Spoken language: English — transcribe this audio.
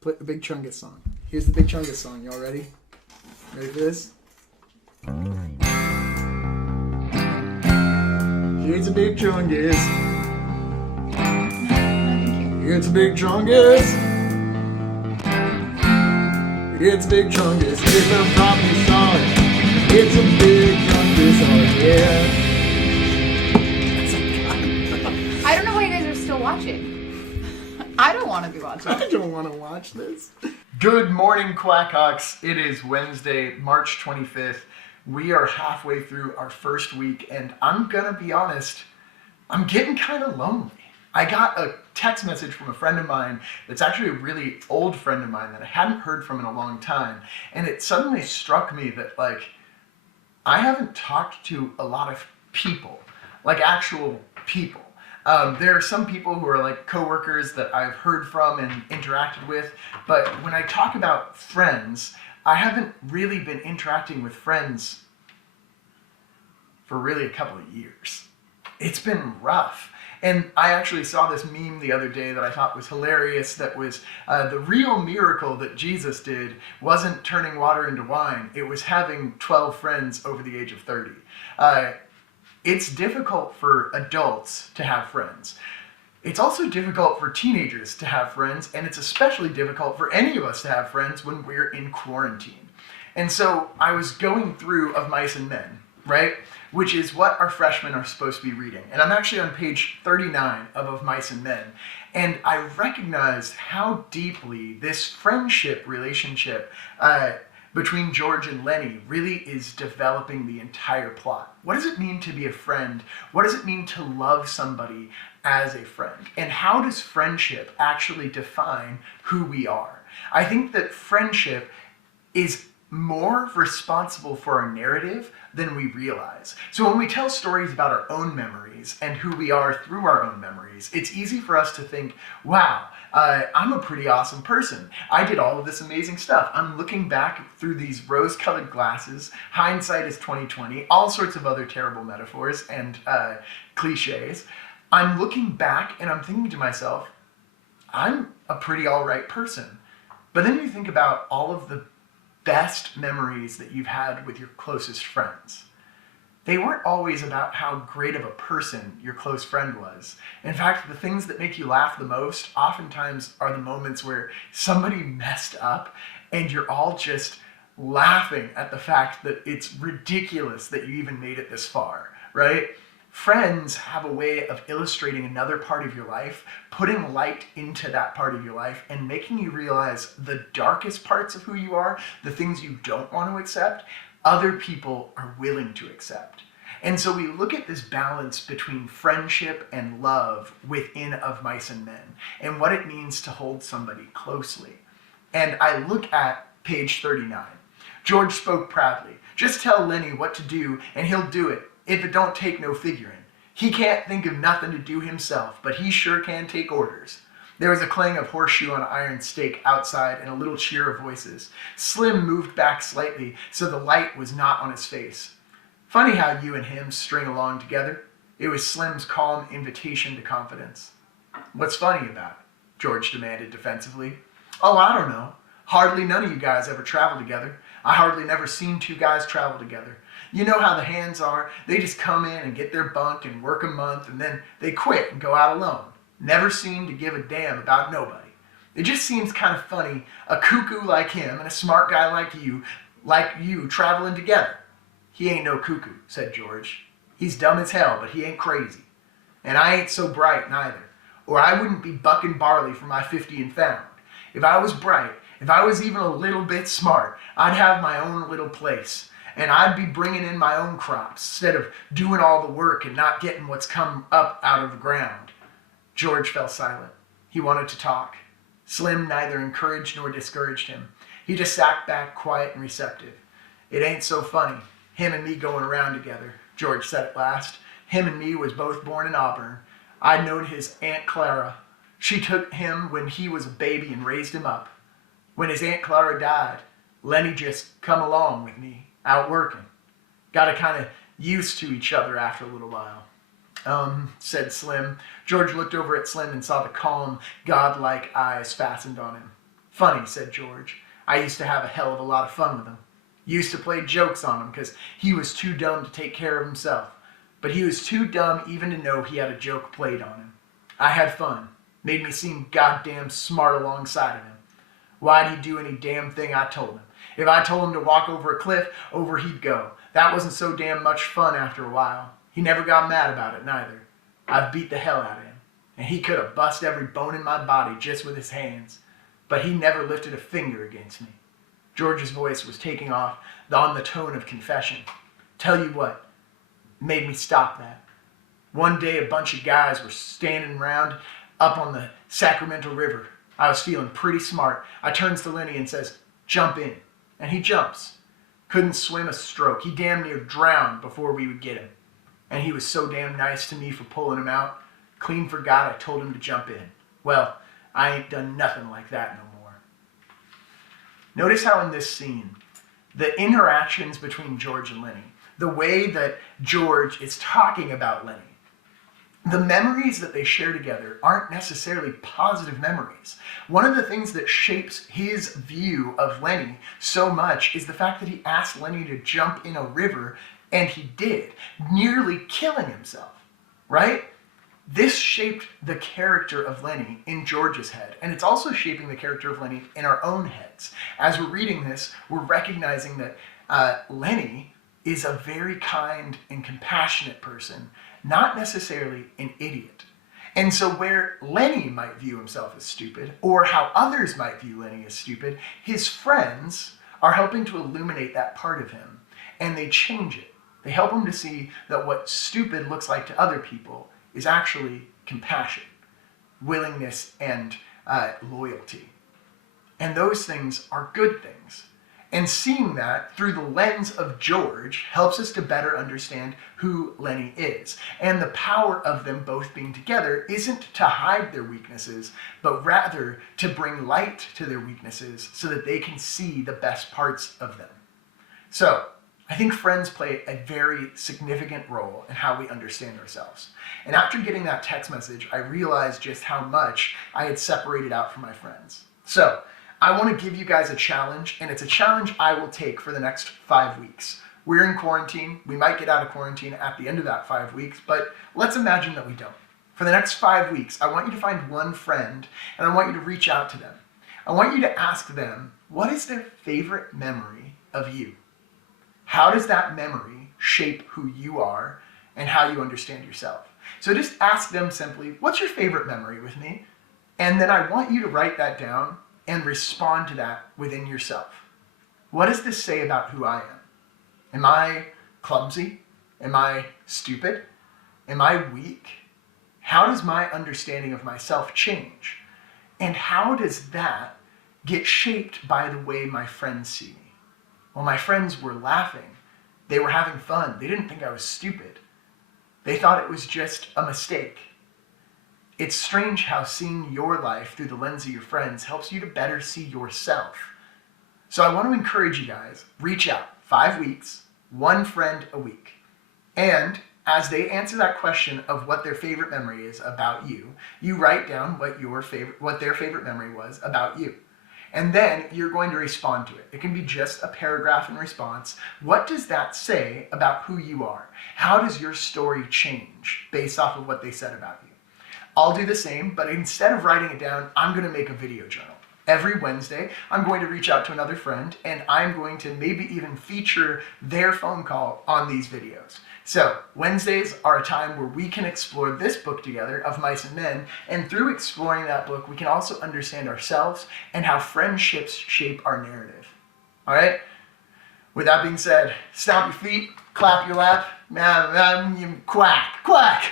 Put the Big Chungus song. Here's the Big Chungus song. Y'all ready? Ready for this? Here's a Big Chungus. It's a Big Chungus. It's a Big Chungus. It's a property song. It's a Big Chungus song. Yeah. I don't know why you guys are still watching. I don't want to be watching. I don't want to watch this. Good morning, Quackhawks. It is Wednesday, March 25th. We are halfway through our first week, and I'm gonna be honest, I'm getting kind of lonely. I got a text message from a friend of mine that's actually a really old friend of mine that I hadn't heard from in a long time, and it suddenly struck me that, like, I haven't talked to a lot of people, like actual people. There are some people who are like coworkers that I've heard from and interacted with, but when I talk about friends, I haven't really been interacting with friends for really a couple of years. It's been rough. And I actually saw this meme the other day that I thought was hilarious, that was the real miracle that Jesus did wasn't turning water into wine, it was having 12 friends over the age of 30. It's difficult for adults to have friends. It's also difficult for teenagers to have friends, and it's especially difficult for any of us to have friends when we're in quarantine. And so I was going through Of Mice and Men, right? Which is what our freshmen are supposed to be reading. And I'm actually on page 39 of Mice and Men. And I recognized how deeply this friendship relationship between George and Lenny really is developing the entire plot. What does it mean to be a friend? What does it mean to love somebody as a friend? And how does friendship actually define who we are? I think that friendship is more responsible for our narrative than we realize. So when we tell stories about our own memories and who we are through our own memories, it's easy for us to think, wow, I'm a pretty awesome person. I did all of this amazing stuff. I'm looking back through these rose-colored glasses. Hindsight is 20/20. All sorts of other terrible metaphors and cliches. I'm looking back and I'm thinking to myself, I'm a pretty all right person. But then you think about all of the best memories that you've had with your closest friends. They weren't always about how great of a person your close friend was. In fact, the things that make you laugh the most oftentimes are the moments where somebody messed up and you're all just laughing at the fact that it's ridiculous that you even made it this far, right? Friends have a way of illustrating another part of your life, putting light into that part of your life, and making you realize the darkest parts of who you are, the things you don't want to accept, other people are willing to accept. And so we look at this balance between friendship and love within Of Mice and Men, and what it means to hold somebody closely. And I look at page 39. George spoke proudly. Just tell Lenny what to do, and he'll do it. If it don't take no figuring. He can't think of nothing to do himself, but he sure can take orders. There was a clang of horseshoe on iron stake outside and a little cheer of voices. Slim moved back slightly so the light was not on his face. Funny how you and him string along together. It was Slim's calm invitation to confidence. What's funny about it? George demanded defensively. Oh, I don't know. Hardly none of you guys ever travel together. I hardly never seen two guys travel together. You know how the hands are. They just come in and get their bunk and work a month, and then they quit and go out alone. Never seem to give a damn about nobody. It just seems kind of funny, a cuckoo like him and a smart guy like you traveling together. He ain't no cuckoo, said George. He's dumb as hell, but he ain't crazy. And I ain't so bright neither, or I wouldn't be bucking barley for my 50 and found. If I was bright, if I was even a little bit smart, I'd have my own little place. And I'd be bringing in my own crops instead of doing all the work and not getting what's come up out of the ground. George fell silent. He wanted to talk. Slim neither encouraged nor discouraged him. He just sat back quiet and receptive. It ain't so funny, him and me going around together, George said at last. Him and me was both born in Auburn. I knowed his Aunt Clara. She took him when he was a baby and raised him up. When his Aunt Clara died, Lenny just come along with me. Out working. Got to kind of used to each other after a little while. Said Slim. George looked over at Slim and saw the calm, godlike eyes fastened on him. Funny, said George. I used to have a hell of a lot of fun with him. Used to play jokes on him because he was too dumb to take care of himself. But he was too dumb even to know he had a joke played on him. I had fun. Made me seem goddamn smart alongside of him. Why'd he do any damn thing I told him? If I told him to walk over a cliff, over he'd go. That wasn't so damn much fun after a while. He never got mad about it neither. I've beat the hell out of him. And he could have bust every bone in my body just with his hands. But he never lifted a finger against me. George's voice was taking off on the tone of confession. Tell you what, made me stop that. One day a bunch of guys were standing around up on the Sacramento River. I was feeling pretty smart. I turns to Lenny and says, jump in. And he jumps. Couldn't swim a stroke. He damn near drowned before we would get him. And he was so damn nice to me for pulling him out. Clean forgot I told him to jump in. Well, I ain't done nothing like that no more. Notice how in this scene, the interactions between George and Lenny, the way that George is talking about Lenny, the memories that they share together aren't necessarily positive memories. One of the things that shapes his view of Lenny so much is the fact that he asked Lenny to jump in a river, and he did, nearly killing himself, right? This shaped the character of Lenny in George's head, and it's also shaping the character of Lenny in our own heads. As we're reading this, we're recognizing that Lenny is a very kind and compassionate person, not necessarily an idiot. And so where Lenny might view himself as stupid, or how others might view Lenny as stupid, his friends are helping to illuminate that part of him, and they change it. They help him to see that what stupid looks like to other people is actually compassion, willingness, and loyalty. And those things are good things. And seeing that through the lens of George helps us to better understand who Lenny is. And the power of them both being together isn't to hide their weaknesses, but rather to bring light to their weaknesses so that they can see the best parts of them. So, I think friends play a very significant role in how we understand ourselves. And after getting that text message, I realized just how much I had separated out from my friends. So, I want to give you guys a challenge, and it's a challenge I will take for the next 5 weeks. We're in quarantine. We might get out of quarantine at the end of that 5 weeks, but let's imagine that we don't. For the next 5 weeks, I want you to find one friend, and I want you to reach out to them. I want you to ask them, what is their favorite memory of you? How does that memory shape who you are and how you understand yourself? So just ask them simply, what's your favorite memory with me? And then I want you to write that down and respond to that within yourself. What does this say about who I am? Am I clumsy? Am I stupid? Am I weak? How does my understanding of myself change? And how does that get shaped by the way my friends see me? Well, my friends were laughing. They were having fun. They didn't think I was stupid. They thought it was just a mistake. It's strange how seeing your life through the lens of your friends helps you to better see yourself. So I want to encourage you guys, reach out 5 weeks, one friend a week. And as they answer that question of what their favorite memory is about you, you write down what their favorite memory was about you. And then you're going to respond to it. It can be just a paragraph in response. What does that say about who you are? How does your story change based off of what they said about you? I'll do the same, but instead of writing it down, I'm going to make a video journal. Every Wednesday, I'm going to reach out to another friend, and I'm going to maybe even feature their phone call on these videos. So, Wednesdays are a time where we can explore this book together, Of Mice and Men, and through exploring that book, we can also understand ourselves and how friendships shape our narrative. All right? With that being said, stomp your feet, clap your lap, quack, quack.